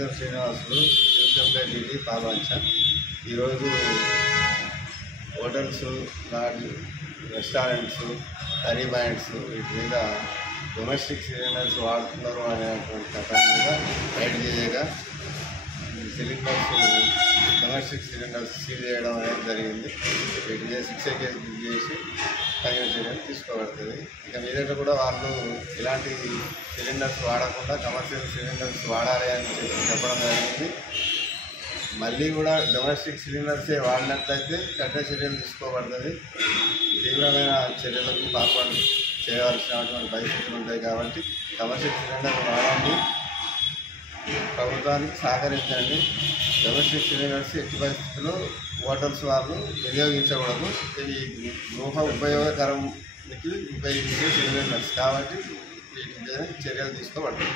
శంకర్ శ్రీనివాసులు శివశంకర్ పాల్వంచ. ఈరోజు hotels, lodge, restaurants, curry points వీటి మీద డొమెస్టిక్ సిలిండర్స్ వాడుతున్నారు అనేటువంటి కథ మీద రైడ్ చేయగా డొమెస్టిక్ సిలిండర్స్ సీల్ చేయడం అనేది జరిగింది. వీటి మీద 6A కేసు బుక్ చేసి తగిన చర్యలు తీసుకోబడుతుంది. ఇక మీదట కూడా వాళ్ళు ఇలాంటి సిలిండర్స్ వాడకుండా కమర్షియల్ సిలిండర్స్ వాడాలి అని చెప్పడం జరిగింది. మళ్ళీ కూడా డొమెస్టిక్ సిలిండర్సే వాడినట్లయితే కఠిన చర్యలు తీసుకోబడుతుంది. తీవ్రమైన చర్యలకు పాల్పడి చేయవలసినటువంటి పరిస్థితులు ఉంటాయి. కాబట్టి కమర్షియల్ సిలిండర్ వాడండి, ప్రభుత్వానికి సహకరించండి. డొమెస్టిక్ సిలిండర్స్ ఎట్టి పరిస్థితుల్లో హోటల్స్ వాళ్ళు వినియోగించకూడదు. ఇవి గృహ ఉపయోగకరానికి ఉపయోగించే సిలిండర్స్ కాబట్టి వీటి మీద చర్యలు తీసుకోబడతాయి.